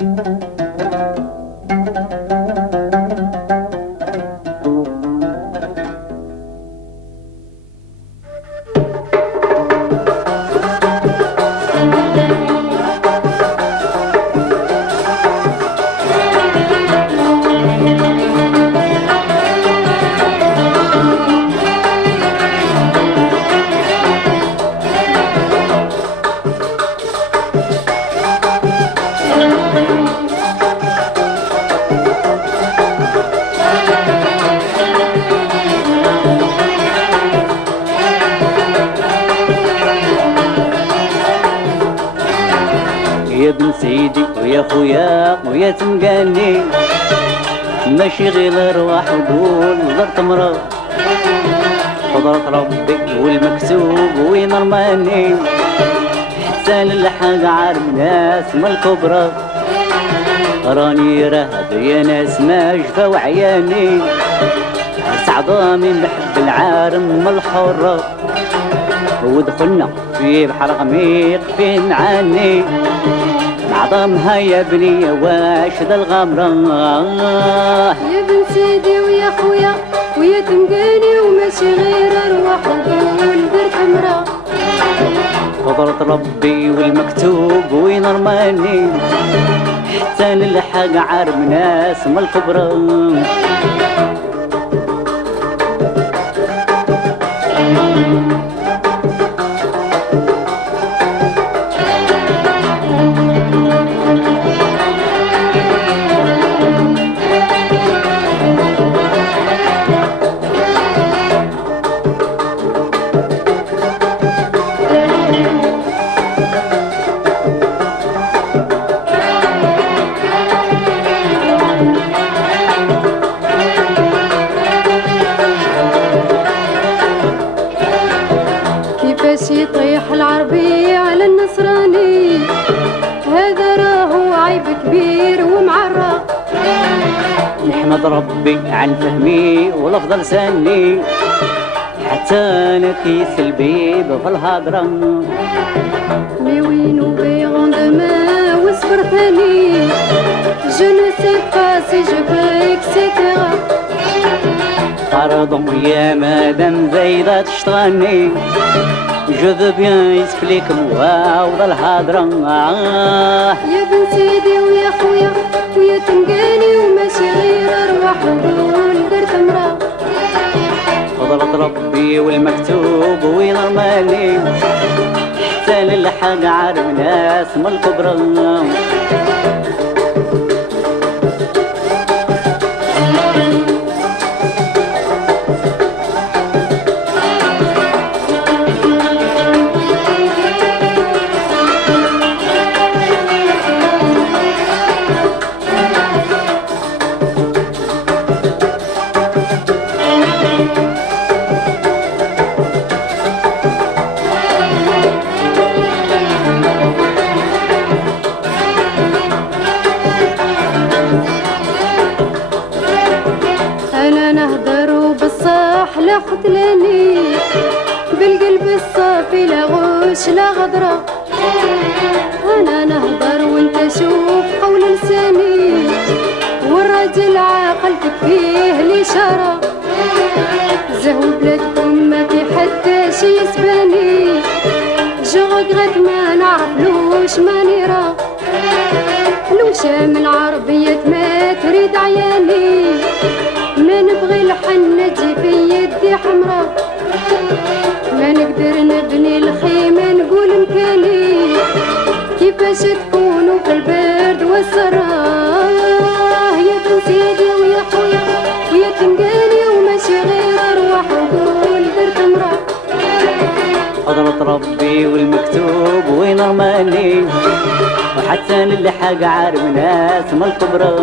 يا بن سيدي ويا خويا ويا تنقاني، ماشي غير الارواح وقول ضرت مرا، قدرة ربي والمكتوب وين رماني، حتى للحق عالم ناس من الكبرى، راني رهب يا ناس ما جفا وعياني، عرس عظامي محب العالم من الحرة، ودخلنا في بحر غميق فيه معاني، عظمها يا بني واش ذا الغمرة. يا بن سيدي ويا خويا ويا تنقاني، وماشي غير ارواح وقول درت حمرا، قدرة ربي والمكتوب وين رماني، حتى للحق عارم ناس من الكبرى. كيفاش يطيح العربي على النصراني، هذا راهو عيب كبير ومعرى، نحمد ربي عن فهمي ولفظ لساني، حتى انا كيس البيب في الهضرة، مي وينو بيغون دما وصبر ثاني، جو نو سي با سي جو بو اكسيتيرا، فرض يا مادام زايدة تشتغلني، جو ذو بيان يسفليك واو ذا الهضرة. يا بن سيدي ويا خويا ويا تنقاني، وماشي غير ارواح وقول درت مرا، قدرة ربي والمكتوب وين رماني، حتى للحق عالم ناس من الكبرى. انا نهضر بالصح لا قتلاني، بالقلب الصافي لا غش لا غدرة، انا نهضر وانت شوف قول لساني، والراجل عاقل تكفيه الاشارة، زهو بلادكم ما في حتى شي يسباني، جو غريت ما نعرفلوش ما نرى، لو شام العربية ما تريد عياني، ما نبغي الحنة تجي في يدي حمرا، ما نقدر نبني الخيمة نقول مكاني، كيفاش تكونوا في البرد والسراه. يا بن سيدي ويا خويا ويا تنقاني، وماشي غير ارواح وقول درت مرا، قدرة ربي والمكتوب وين رماني، وحتى للحق عارف ناس من الكبرى.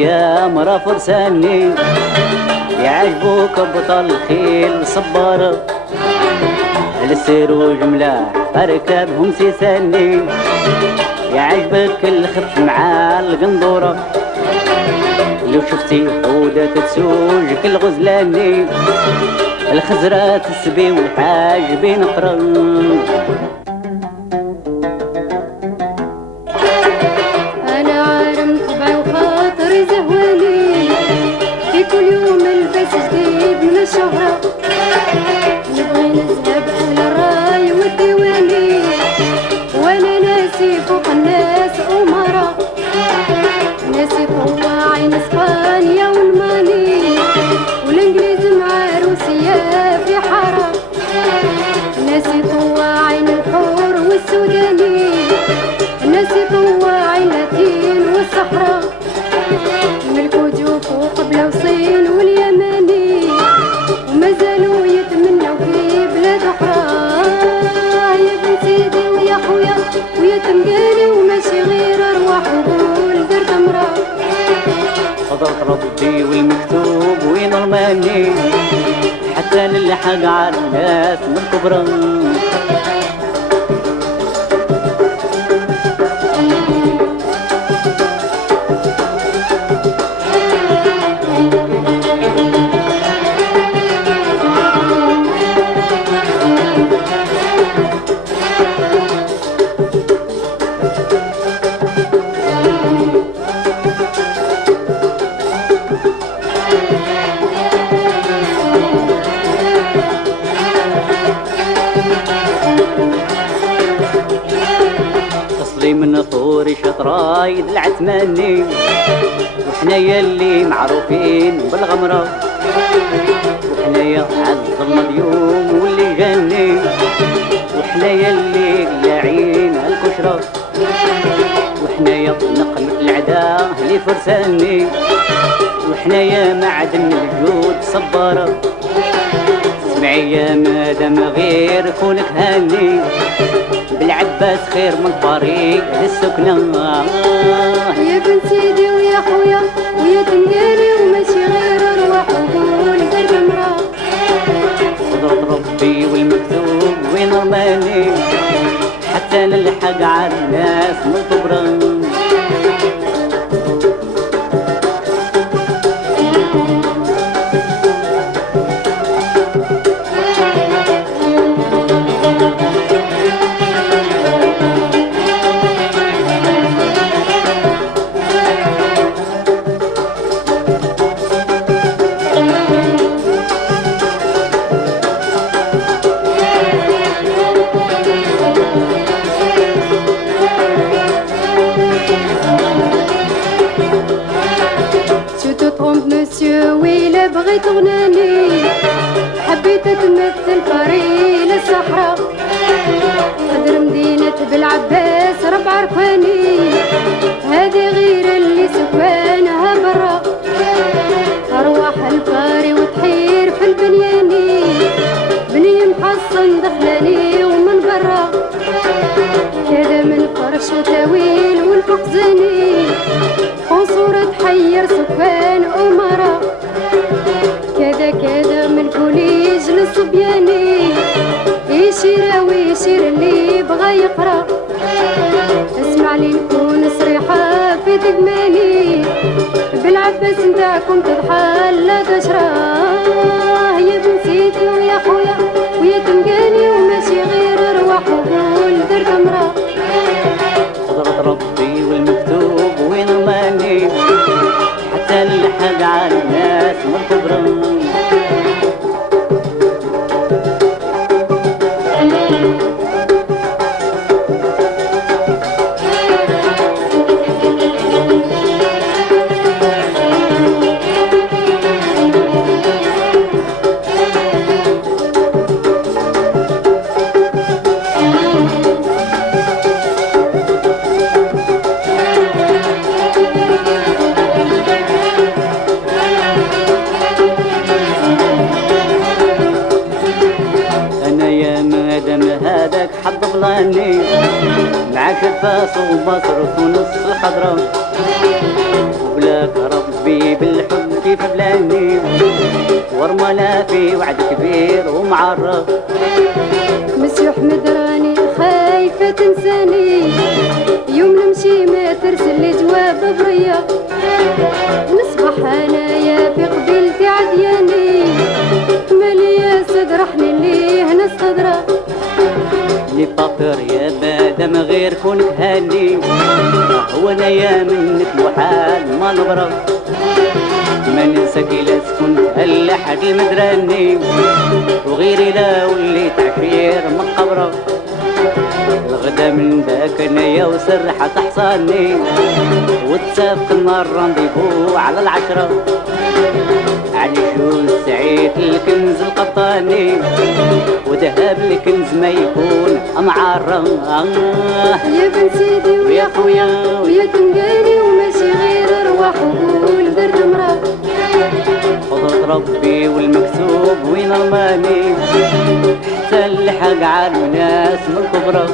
يا مرا فرساني يعجبوك بطل الخيل صبارة السيروج ملاح اركبهم سيساني يعجبك الخف مع القندورة لو شفتي حودة تسوجك الغزلاني الخزرة تسبي والحاجبين قرن. أنا عارم طبعي وخاطري زهواني في كل يوم البس جديد من الشهرة نبغي نذهب أهل الراي والديواني وأنا ناسي فوق الناس أمراء ناسي طواعين اسبانيا والماني والانجليز مع روسيا في حارة ناسي طواعين الحور والسوداني ناسي طواعين لاتين والصحراء ملكوا جوفوا قبل وصين واليماني وما زالوا يتمنوا في بلاد أخرى يا بن سيدي ويا خويا ويا تمقالي وماشي غير أرواح وقول درت مرا حضرت ربي والمكتوب وين رماني حتى نلحق على الناس من كبران. من طوري شطراي العثماني وحنايا اللي معروفين بالغمرة وحنايا عز المظلوم واللي جاني وحنايا اللي قلاعين الكشرة وحنايا نقمة العداء اللي فرساني وحنايا معدن الجود صبارة اسمعي يا مادام غير كونك هاني بالعباس خير من طريق للسكنة يا بن سيدي ويا خويا ويا تنقالي وماشي غير أرواح وقول درب مرا قدرة ربي والمكتوب وين رماني حتى نلحق على الناس من طبران. بغيت غناني حبيت تمثل باريس للصحراء قدر مدينة بالعباس ربع ركواني هذه غير اللي سكانها برا أرواح الباري وتحير في البنياني بني محصن دخلاني ومن برا كذا من فرش وتاويل والفقزاني قصور تحير سكان أمراء كذا كذا من كوليج للصبياني يشير ويشير اللي بغى يقرا اسمع لي نكون صريحة في دقماني بالعباس نتاعكم تضحى لا تشرى يا بن سيدي ويا خويا ويا تنقاني وماشي غير أرواح وقول درت مرا قدرة ربي والمكتوب وين رماني حتى نلحق على الناس من طبران. هذاك حب ظلاني معاك الفاس ومصر وتونس الخضراء وبلاك رب في الحب كيف بلاني ورملة في وعد كبير ومعرف. مسيو حمد راني خايفة تنساني يوم نمشي ما ترسل لي جواب بريا نصبح انايا في قبيلتي عدياني ماليا صدر حنين ليه ناس خضرا لي بابور يا مادام غير كونك هاني هو انايا منك محال ما نبرا ما ننساك الا تكون هلا حد المدراني وغيري لا وليت عشير مقبره الغدا من ذاك انايا وسرحة حصاني وتسابقنا الرانديفو على العشرة علي جوز سعيد الكنز القطاني وذهب الكنز ما يكون معرة يا بن سيدي ويا خويا ويا تنقاني وماشي غير ارواح وقول درت مرا قدرة ربي والمكتوب وين رماني حتى اللحق على الناس من الكبرى